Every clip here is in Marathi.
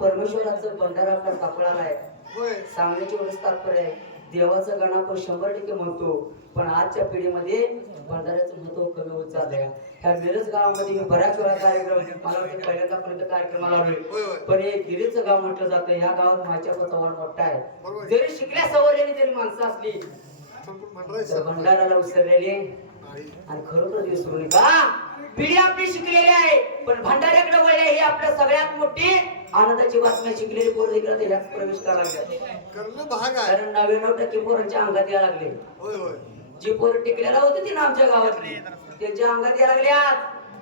परमेश्वराचं भंडारा आपल्या कपाळाला आहे. होय सांगण्याची एवढंच तात्पर्य आहे. देवाचं गाणं आपण 100% म्हणतो, पण आजच्या पिढीमध्ये भंडाऱ्याचं महत्व कमी होत चाललंय. ह्या मिरज गावामध्ये मी बऱ्याच वेळा कार्यक्रम, मला वाटतं पहिल्यांदा पर्यंत कार्यक्रमाला आलोय, पण हे गिरीचं गाव म्हटलं जातं. या गावात माझ्या चव्हाण मोठा आहे. जरी शिकल्या सवरलेली जरी माणसं असली तर भंडाराला उसरलेली आणि खरोखर विसरू का पिढी आपली शिकलेली आहे, पण भंडाऱ्याकडे वळले ही आपल्या सगळ्यात मोठी आनंदाची बातमी. शिकलेली पोरं देखील ह्यात प्रवेश करायला लागले, कारण 99% पोरांच्या अंगात यायला लागले. जी पोरं टिकलेला होती ती ना आमच्या गावातली, त्यांच्या अंगात यायला लागल्या.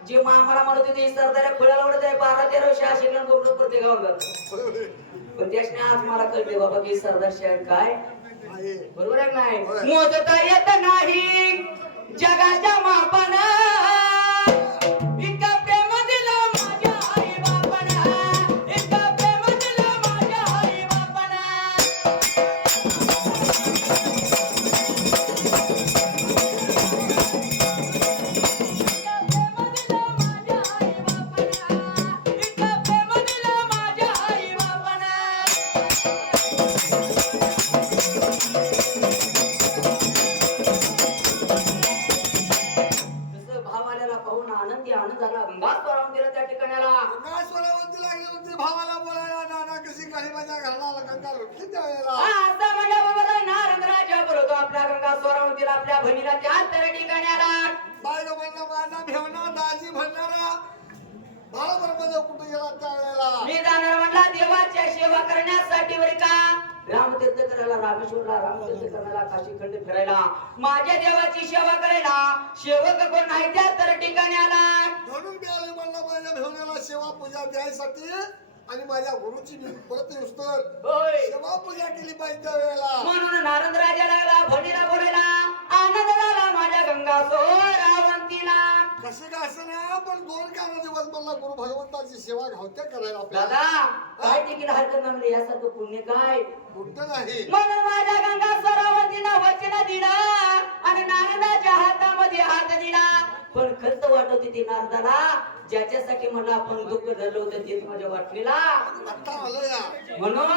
जे आम्हाला म्हणत होते सरदाऱ्या खुल्याला ओढत आहे 12-13 वर्ष शिकलं बोलतो प्रत्येक गावात, पण त्याने आज मला कळते बाबा की सरदार शाळेत काय बरोबर आहे नाही. मोजता येत नाही जगाच्या मापना, इतका प्रेम दिलं माझ्या आई बापाना, इतका प्रेम दिलं माझ्या आई बापाना. भावाला बोलायला नाना कशी काही माझ्या घरला गंगा लुटली त्यावेळेला आपल्या गंगा स्वरावंतीला आपल्या बहिणीला त्याच त्या ठिकाणी आला. बायको म्हणला माझा भेवणा दाजी म्हणणारा बाळा बरोबर कुठे गेला त्यावेळेला मी जाणार म्हणला देवाच्या सेवा करण्यासाठी. बरं का रामतीर्थ करायला, रामेश्वरला रामतीर्थ करायला, काशी खंड फिरायला, माझ्या देवाची सेवा करायला सेवक कोण नाही त्या तर ठिकाणी आला. म्हणून मी आले म्हणला माझ्या भेवण्याला सेवा पूजा द्यायसाठी आणि माझ्या गुरुची परत युस्तर सेवा पूजा केली पाहिजे त्यावेळेला. म्हणून नारद राजा लागला भणीला बोलायला, आनंद झाला माझ्या गंगा सोरावंतीला. कसं का असं ना, पण 2 दिवस मला गुरु भगवंताची सेवा घावत्या करायला आपल्याला. दादा काय देखील हरकत नाही, यासारखं पुण्य काय कुठं नाही. म्हणून माझ्या गंगा सोरावंतीला वचन दिलं आणि नारदाच्या हातामध्ये हात दिला. पण खंत वाटत होती ती नारदाला, ज्याच्यासाठी म्हणलं आपण दुःख धरलं होतं ते माझ्या वाटलेला आता आलं या. म्हणून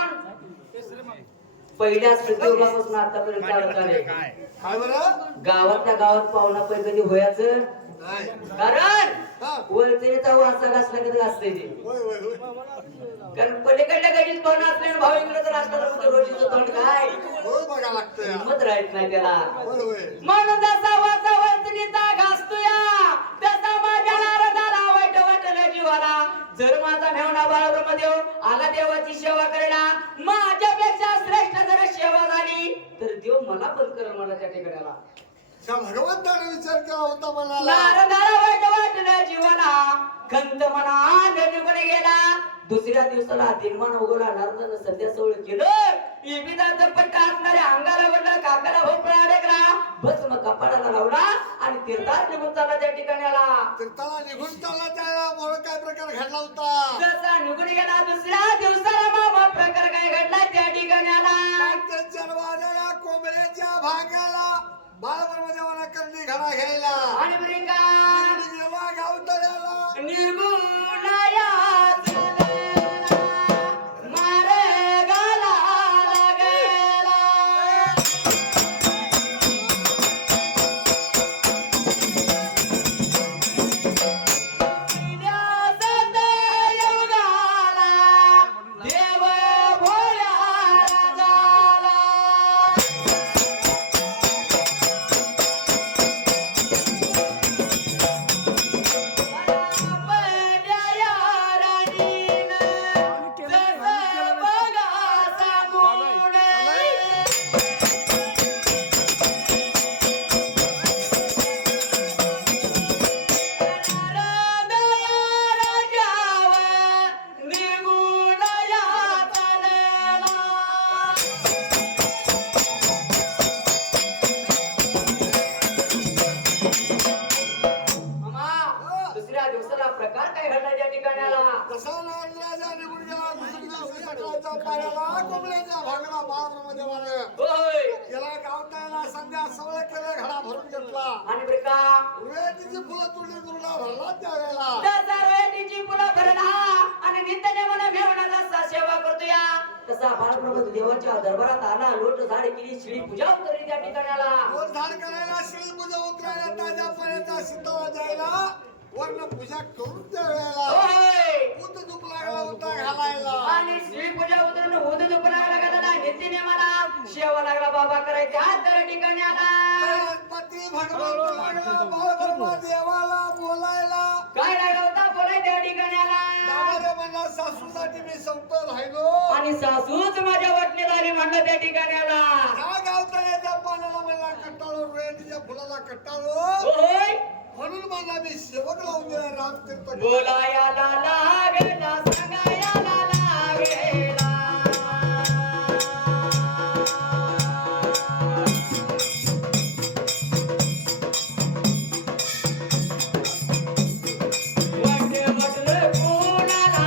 पहिल्या सृष्टीयुगापासून आतापर्यंत चालत आले. काय बरं गावातल्या गावात पाहुणा पै कधी होयाचं नाही, कारण हा वळतीचा वासा घासला कधी घासते ते. होय होय होय. कारण पलीकडल्या गडीत पाहुणा असल्याने भाऊ इकडे तर असताना म्हणजे रोजीचं तोंड काय होय बघा लागतं या. हिंमत राहत नाही त्याला. होय होय. म्हणून जसा वाचा वळतीचा घासतोया तसा माझ्या नारदाला वाईट वाटलं जीवाला. जर माझा मेवणा बाळब्रह्मदेव आला देवाची सेवा करायला, माझ्यापेक्षा श्रेष्ठ जर सेवा झाली तर देव मला पण करेल मला त्या ठिकाणाला. त्या भगवंताने विचार केला होता मला. नारदाला वाईट वाटलं जीवाला, खंत मना निघून गेला. दुसऱ्या दिवसाला दिनमान उगवला. नारदानं संध्या सोळ केलं, इबिदाचं पट्टा असणाऱ्या अंगाला वडलं, काकाला भोपळा अडकला, भस्म कपाळाला लावला आणि तीर्थात निघून चालला त्या ठिकाणी आला. तीर्थाला निघून चालला त्यावेळेला म्हणून काय प्रकार घडला होता. जसा निघून गेला दुसऱ्या दिवसाला मामा प्रकार काय घडला त्या ठिकाणी आला. त्यांच्या वाड्याला कोंबड्याच्या भागाला बाळब्रह्मदेवाला करणी घडा घ्यायला आणि बरे का गेला गावतळ्याला निघून या चलेला, मार्गाला लागेला. युगाला देव भोळ्याला झाला. प्रकार काय घडला त्या ठिकाणी आला. कसा राजा निघून गेला दुसऱ्या दिवशी पायाला कोंबड्याच्या भागाला बाळब्रह्मदेवाने होय गेला गावताला संध्या सवय केलं घडा भरून घेतला आणि बरे का वेटीची फुलं तुडली दुर्ला भरला त्यावेळेला दरवेळेची फुलं भरला आणि नित्याने मला घेऊन जसा तसा बाळप्रभू देवाच्या दरबारात आला, लोट झाड केली, शिळी पूजा उतरली त्या ठिकाणाला. वर झाड करायला, शिळी पूजा उतरायला, ताज्या पाण्याचा शीतळा द्यायला, वर्ण पूजा करून त्या वेळेला होय. ऊत धूप लागला होता घालायला. आणि शिळी पूजा उतरून उद दुपला लागला, नीतीने मला शेवा लागला बाबा करायच्या त्या ठिकाणी आला. गणपती भगवंत लागला बाळब्रह्मा देवाला बोलायला. काय लागला होता बोलाय त्या ठिकाणी आला. बाबाने म्हणला सासूसाठी मी संत राहिलो. आणि सासूच माझ्या वाटणीत आली म्हणलं त्या ठिकाणी आला. का गावता येत्या पाण्याला म्हणला कट्टाळो, रोहिणीच्या फुलाला कट्टाळो, होय. म्हणून मला मी सेवक लावून दिला रामतीर्थ. बोलायाला लागला, सांगायाला लागेला. वाटलं कोणाला,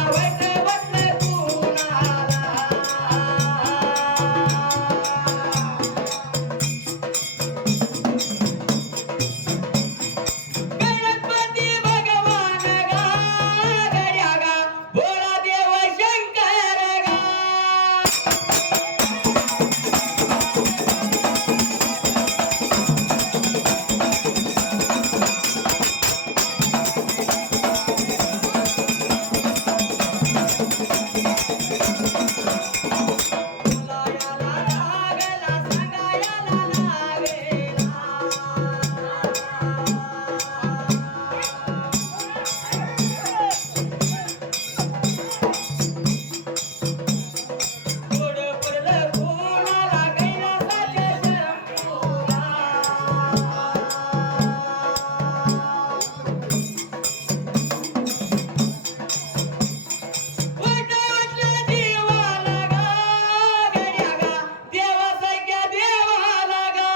वाटलं कोणाला. गणपती भगवान गा, गड्या गा, भोळा देव शंकर गा. बोलायाला लागला, सांगायाला लागेला. गोड पडलं कोणाला, कैलासाच्या शंभूला. वाटलं देवाला गा, गड्या गा, देवासारख्या देवाला गा.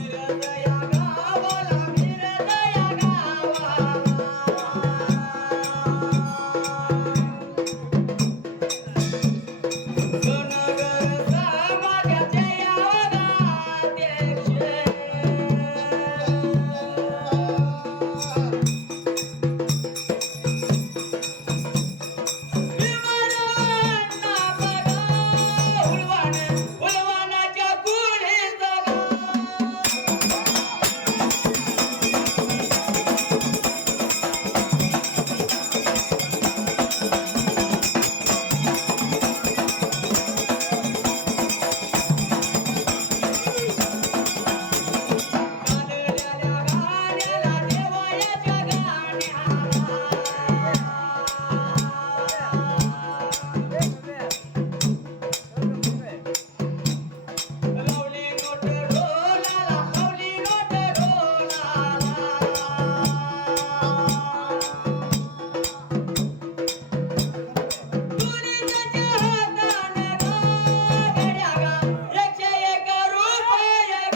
मिरदया गावाला, मिरदया गावाला. सोनगर समाजाचे योगाध्यक्ष. विमानांना बघा, उलवानाच्या कुडीत गा. गाण्याला गाण्याला, देवाच्या गाण्याला. लावली नोट ढोलाला, लावली नोट ढोलाला. तुरीच्या हाताने गा, गड्या गा, 101 रुपये गा.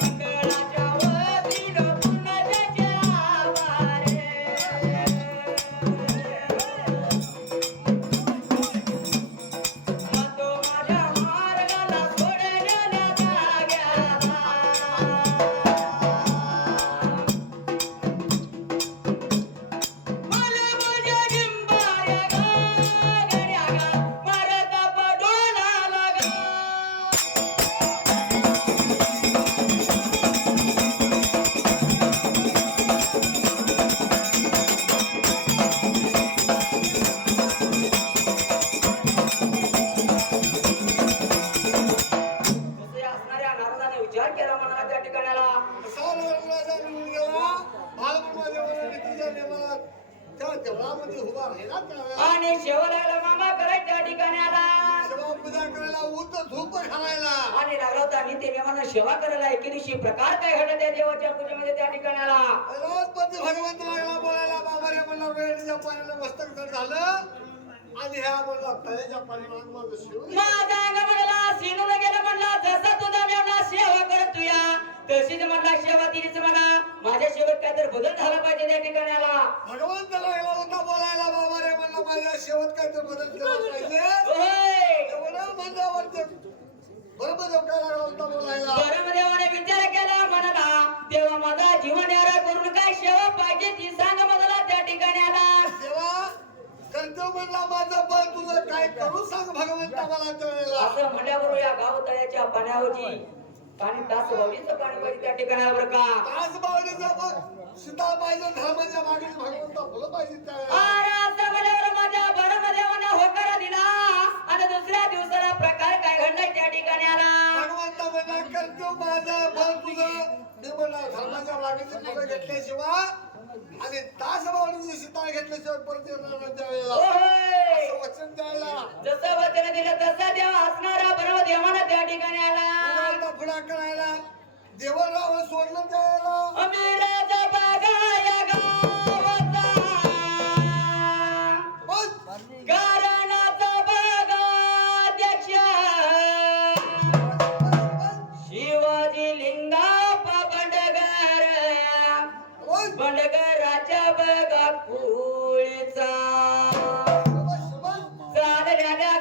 मंडळाच्या वतीनं पुण्याच्या आवारे. जातो माझ्या मार्गाला, सोडलेल्या जाग्याला. मला माझ्या डिंबाऱ्या गा, गड्या गा, मारता पडोलाला गा. तसे असणाऱ्या नारदाने विचार केला म्हणाला त्या ठिकाणाला. असा वरराजा निघून गेला. बाळब्रह्मा देवाने नीतीच्या नेमाला त्या देवळामध्ये उभा राहिला. त्यावेळेला आणि शेवलाला मामा करायच्या त्या ठिकाणी आला. सेवा पूजा करायला, ऊत धूप घालायला. आणि लागला होता आणि ते नेमानं सेवा करायला. एके दिवशी प्रकार काय घडला त्या देवाच्या पूजेमध्ये त्या ठिकाणी आला. गणपती भगवंत लागला बोलायला. बाबाने म्हणला रोहिणीच्या पाण्याला मस्तक जड झालं आणि आणि ह्या म्हणला तळ्याच्या पाठीमाग माझं शिव माझा अंग म्हणला सिनून गेला म्हणला जसा तुझा मेवणा सेवा करत तुया तशीच म्हणला सेवा तिनेच म्हणा माझ्या शेवट काय तर बदल झाला पाहिजे त्या ठिकाणी आला भगवंत लागला होता बोलायला बाबा रे म्हणला माझ्या शेवट काय तर बदल केला पाहिजे होय एवढं म्हणल्यावरती बरोबर काय लागला होता बोलायला बरं देवाने विचार केला म्हणाला तेव्हा माझा जीवन यारा करून काय सेवा पाहिजे ती सांग मला त्या ठिकाणी आला तेव्हा करतो म्हणला माझं बळ तुझं काय करू सांग भगवंता मला त्यावेळेला असं म्हणल्याबरोबर या गाव तळ्याच्या पाण्यावरची पाणी तास बावडीचं पाणी पाहिजे त्या ठिकाणी आलं बरं का तास बावडीचा बघ सीता पाहिजे धर्माच्या मागे भगवंता फुलं पाहिजे त्यावेळेला अरे असं म्हणल्यावर माझ्या बरं देवाने होकार दिला आणि दुसऱ्या दिवसाला प्रकार काय घडलाय त्या ठिकाणी आला भगवंता म्हणला करतो माझं बळ तुझं मी म्हणला धर्माच्या मागेची फुलं घेतल्याशिवाय आणि तास बावडीची सीता घेतल्याशिवाय परत येणार नाही त्यावेळेला होय. असं वचन द्यायला जसं वचन दिलं तसा देव असणारा बरोबर देवानं त्या ठिकाणी आला मुलांना पुढा करायला देवराव सोडलं त्यावेळेला अमीराचा बागा या गावाचा बस कारणाचा बागाध्यक्ष शिवाजी लिंगाप्पा बंडगर बस बंडगराच्या बगा कुळीचा चालल्याल्या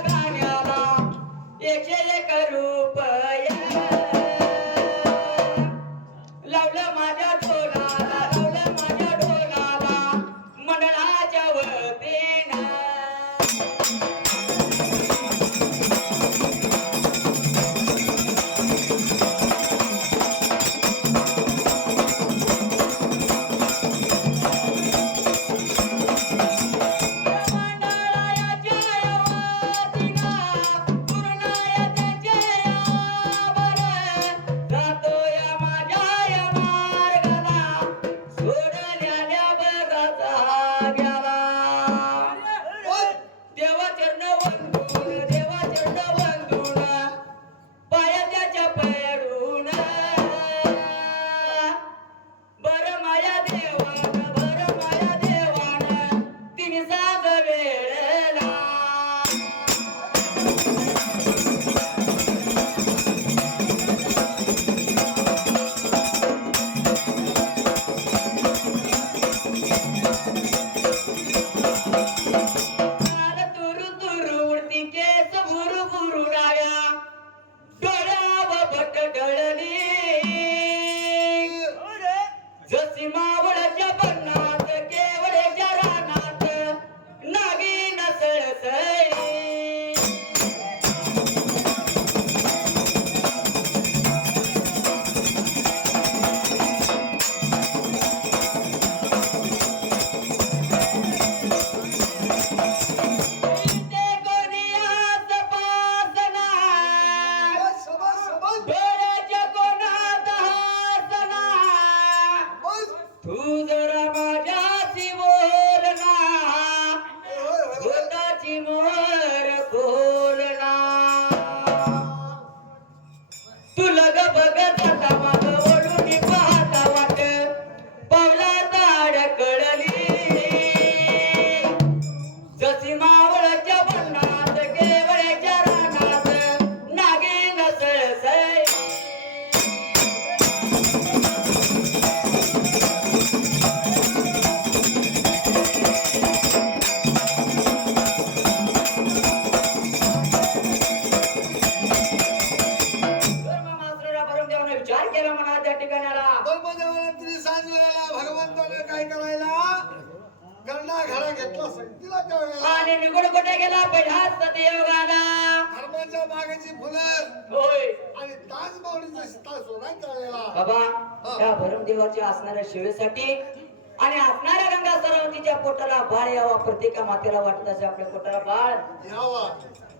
गाण्याला एकशे एक रुपया लावलं माझ्या ढोलाला मंडळाच्या वतीनं जशी मावळच्या बन्नात केवळच्या रानात नागिन सळसळी ते कोणीयात पासना डोळ्याच्या कोणात हासना तू जरा माझ्याशी बोल ना भूताची मोहर खोल ना तुला ग बघत आता माग ओढून पाहता वाट पावलात अडकळली जशी मावळच्या बन्नात केवळच्या रानात नागिन सळसळी विचार केला म्हणा त्या ठिकाणी आला ब्रह्मदेवाने सांगितलेला भगवंताने काय करायला गणना घडा घेतला संगतीला त्यावेळेला आणि निघून कुठे गेला पहिलाच सतयुग गाणा धर्माच्या मागेची फुलं होय आणि ताज बावडीचा सीता सोडाय त्यावेळेला बाबा त्या भरमदेवाच्या असणाऱ्या शिवेसाठी आणि असणाऱ्या गंगा सरस्वतीच्या पोटाला बाळ यावा प्रत्येक मातेला वाटत असे आपल्या पोटाला बाळ यावा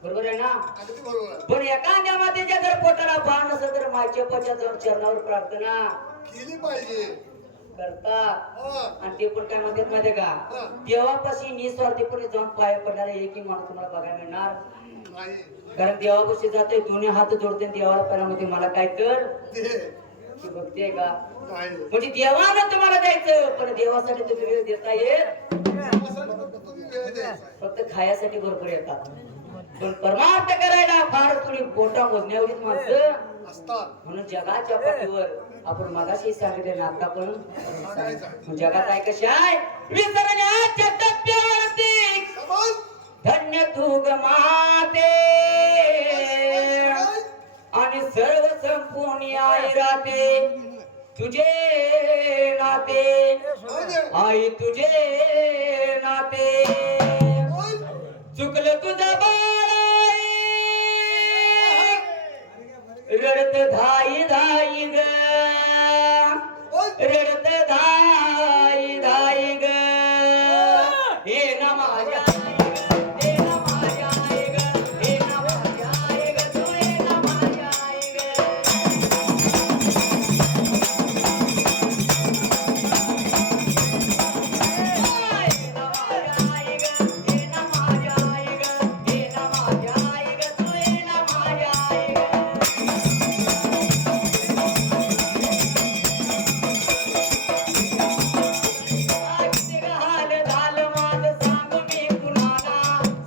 बरोबर आहे ना अगदी बरोबर आहे. पण एखाद्या मातेच्या जर पोटाला बाळ नसेल तर मायच्या पच्या जाऊन चरणावर प्रार्थना केली पाहिजे करतात हा. आणि ते पण काय म्हणतात माहितीये का देवापाशी निस्वार्थीपणे जाऊन पाय पडणारा एकही माणूस तुम्हाला बघायला मिळणार नाही कारण देवापाशी जाते दोन्ही हात जोडते आणि देवाला पहिला म्हणते मला काय कर ते ती भक्ती आहे का नाही म्हणजे देवानं तुम्हाला द्यायचं पण देवासाठी तुम्ही वेळ देता येत देवासाठी फक्त तुम्ही वेळ खायासाठी भरपूर येतात पण परमार्थ करायला फार थोडी पोटा मोजण्यावरीच माणसं असतात म्हणून जगाच्या पाठीवर आपण मगाशी सांगितले ना आता पण सांगायचं जगात आहे कशी आहे विसरण्याच्या टप्प्यावरती समज धन्य तू ग माते आणि सर्व संपूर्ण आई राहते तुझे नाते आई तुझे नाते चुकलं तुझं बाळ रडत धाई धाई ग रडत धाई धाई ग हे ना माझ्या आई ग, हे ना माझ्या आई ग, हे ना माझ्या आई ग, तू हे ना माझ्या आई ग. हे ना माझ्या आई ग, हे ना माझ्या आई ग, हे ना माझ्या आई ग, तू हे ना माझ्या आई ग. किती हाल झालं माझं सांग मी कुणाला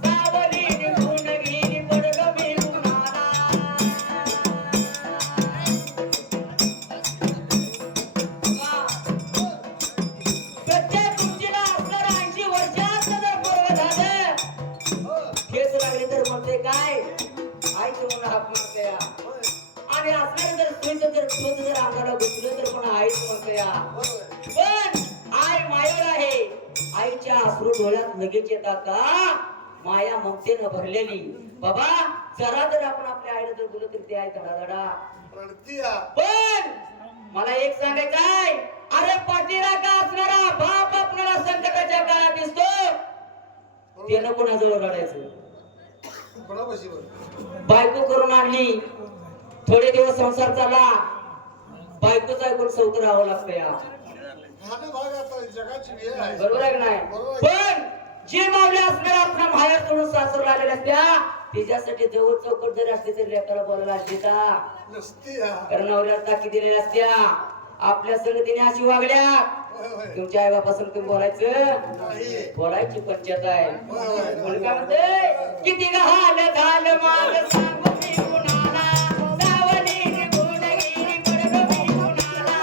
सावलीने गुण घेईन पडग मी कुणाला प्रत्येक गोष्टीला असणार 80 वर्षाचं जर पोरगं झालं केस लागले तर म्हणते काय आईचं म्हणून हाक मारते या आणि असणारे जर सुईचं जर टोच जर अंगाला घुसलं तर पण आईच म्हणते या पण आई मायेवर आहे आईच्या अश्रू डोळ्यात लगेच येतात का माया ममतेनं भरलेली बाबा जरा जर आपण आपल्या आईला जर बोलत तर ते आई धडाधडा रडतीया पण मला एक सांगायचं आहे अरे पाठीला का असणारा बाप आपल्याला संकटाच्या काळात दिसतो त्यानं कोणाजवळ रडायचं कोणापाशी बरं बायको करून आणली थोडे दिवस संसार चालला बायकोच ऐकून सौत राहावं लागतं या खाणं भाग आता जगाची वेळ आहे बरोबर आहे का नाही बरोबर आहे. पण जे मावले असणार आपण बाहेर सोडून सासर आलेल्या असत्या तिच्यासाठी जवळ चौकट जरी असते तरी लेकाला बोलायला असते का नसतीया कारण नवऱ्याला ताकी दिलेल्या असत्या आपल्या संगतीने अशी वागल्या होय होय तुमच्या आई बापा संग तुम्ही बोलायचं नाही बोलायची पंचायत आहे होय होय म्हणून काय म्हणते किती गहाल झालं माग सांगू मी कुणाला सावलीने गुण घेईन पडग मी कुणाला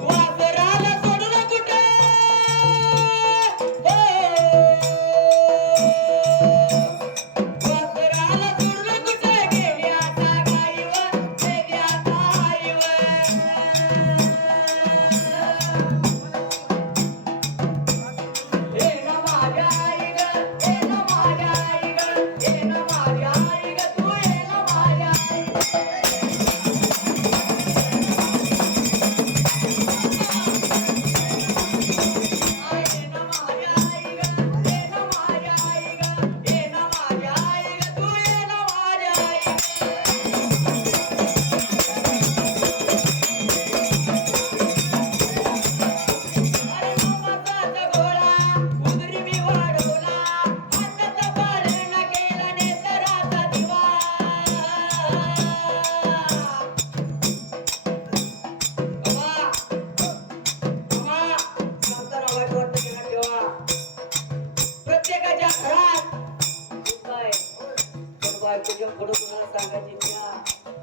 वासराला सोडलं कुठे वासराला सोडलं कुठे गेल्याचा गाईवर गेल्याचा आईवर हे ना माझ्या आई ग हे ना माझ्या आई ग हे ना माझ्या आई ग तू हे ना माझ्या आई हे ना माझ्या आई ग हे ना माझ्या आई ग हे ना माझ्या आई ग तू हे ना माझ्या आई अरे मामाचा गोळा उदरी मी वाढवला हाताचा पाळणा केला नेतराचा दिवा सांगताना वाईट वाटतं की नाही तेव्हा प्रत्येकाच्या घरात दुःख आहे पण बायकोच्या पुढे कुणाला सांगायची त्या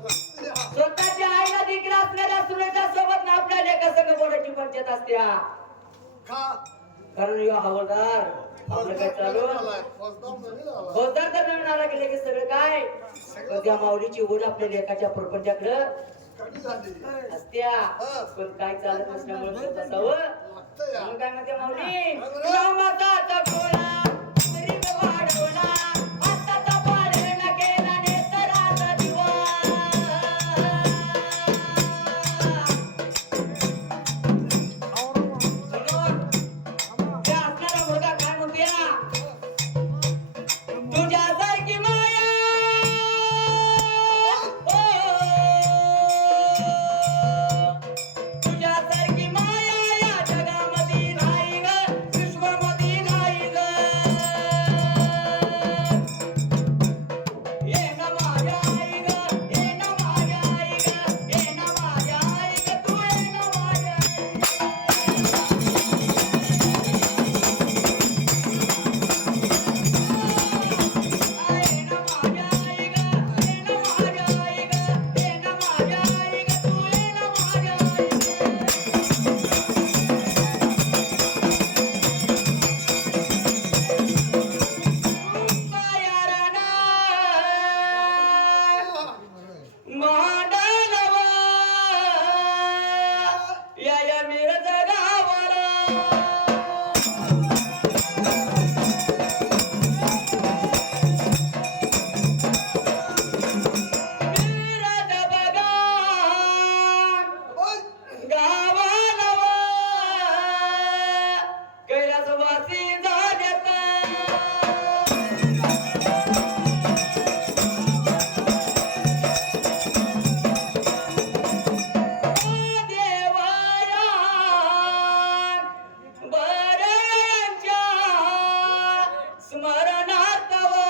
नसतीया स्वतःच्या आईला देखील असलेल्या सुनेच्या सोबत ना आपल्या लेखा संग बोलायची पंचायत असत्या खा कारण यो हवालदार आपलं काय चालू फौजदार तर नवीन आला गेले की सगळं काय पण त्या माऊलीची ओढ आपल्या लेखाच्या प्रपंचाकडं कमी झाली असत्या पण काय चालत नसल्यामुळे करत असावं लागतंया म्हणून काय म्हणते माऊली रामाचा गोळा उदरी मी वाढवला हाताचा पाळणा केला नेतराचा दिवा म्हणून त्या असणारा मुलगा काय म्हणते तुझ्यासारखी माया तुझ्यासारखी माया या जगामध्ये नाही ग विश्वामध्ये नाही ग मिरज बघा बोल. गावाला वा, कैलासवासी झाल्यात. देवाया बऱ्यांच्या स्मरणात वा.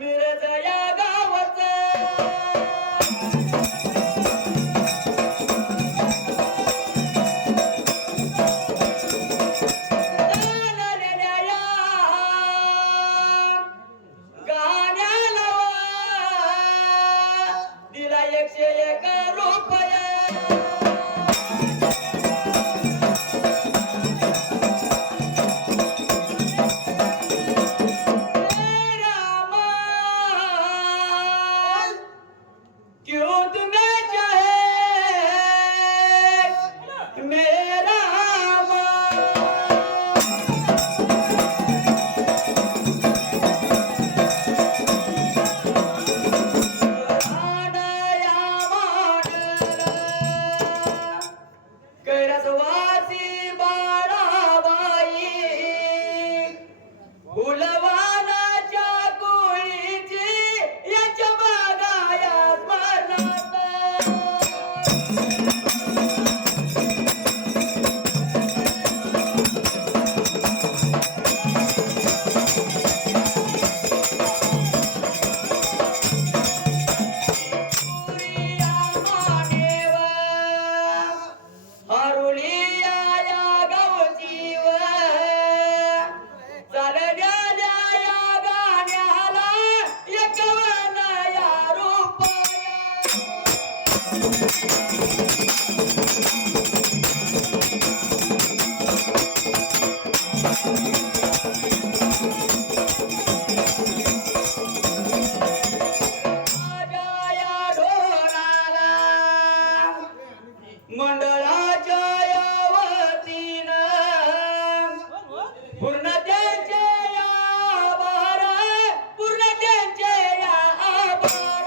मिरज या गाण्याला दिला 101 रुपया. क्यों तुम्हें चाहे मेरा कैलासवासी बाळाबाई फुलवानाच्या कोळीची याच्या बागाया स्मरणात. पुरिया मानेव, हरुलिया या गावची व, चालण्याला या गाण्याला 51 या रुपया. माझ्या या ढोलाला मंडळाच्या या वतीनं पूर्ण त्यांचे या आभार, पूर्ण त्यांचे या आभार.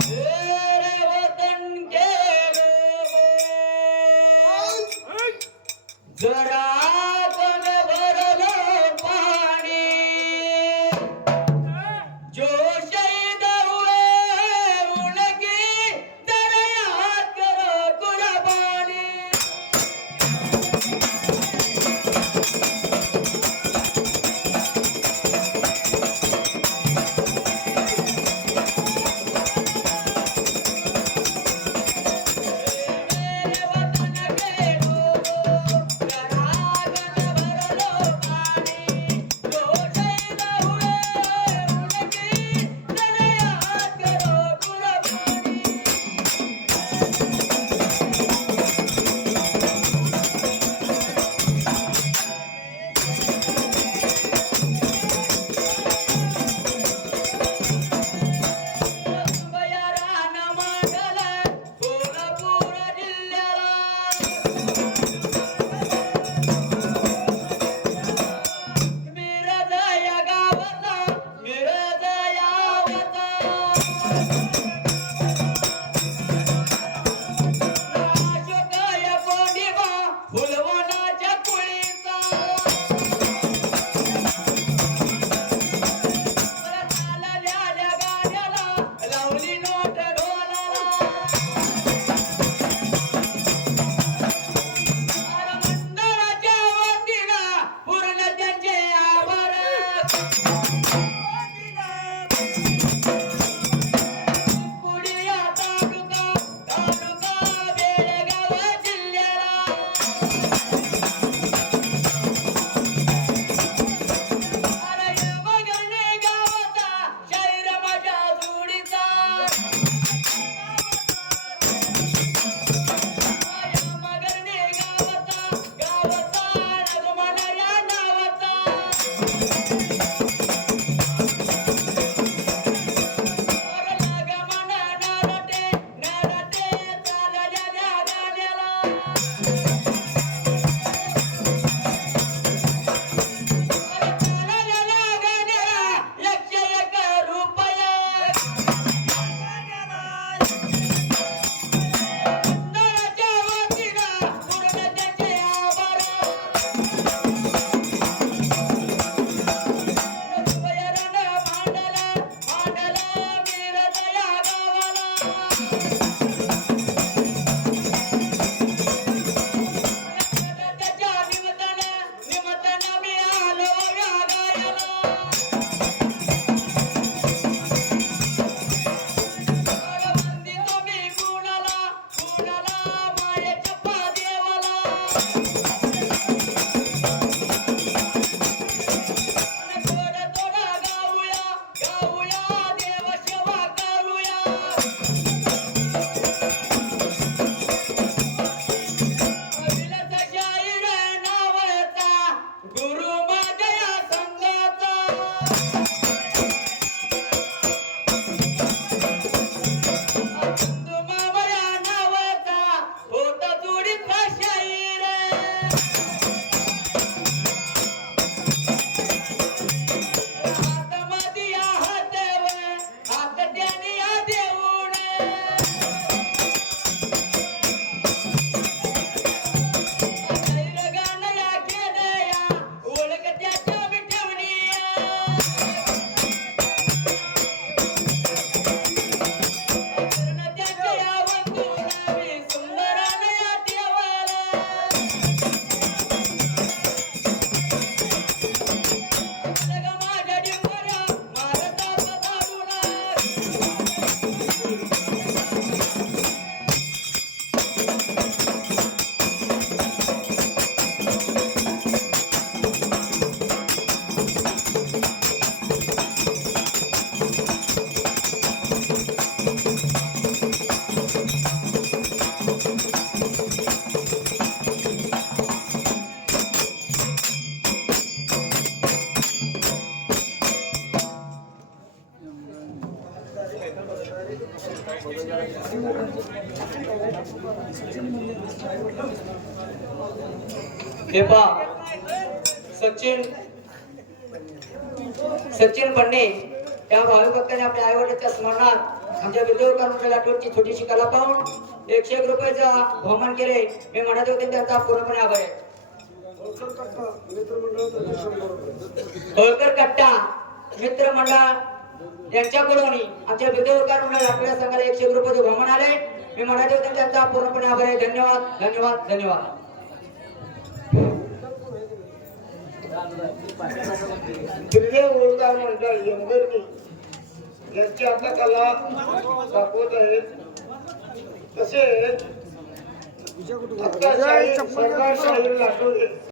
तेरे वतन के लोगों, जरा कण भरलो पाणी, जो शहीद हुए उनकी जरा याद करो कुर्बानी. मेरे वतन के लोगों, जरा कण हे पहा सचिन पंडे या भावी भक्तांनी आपल्या आई वडिलांच्या स्मरणात आमच्या विदूर कर्मचारी आठवडची छोटीशी कला पाहून 101 रुपयाचा बहुमान केले. मी म्हणत होते त्यांचा पूर्णपणे आभार आहे. होळकर कट्टा मित्र मंडळ यांच्याकडून आमच्या विदूर कर्मचारी आपल्या संघाला 101 रुपयाचे बहुमान आले. मी म्हणत होते त्यांचा पूर्णपणे आभार आहे. धन्यवाद धन्यवाद धन्यवाद. जिल्हे ओळखदार मंडळ यंगर्णी यांची आता कला दाखवत आहेत. तसेच सरकार शाहीर लाटोरे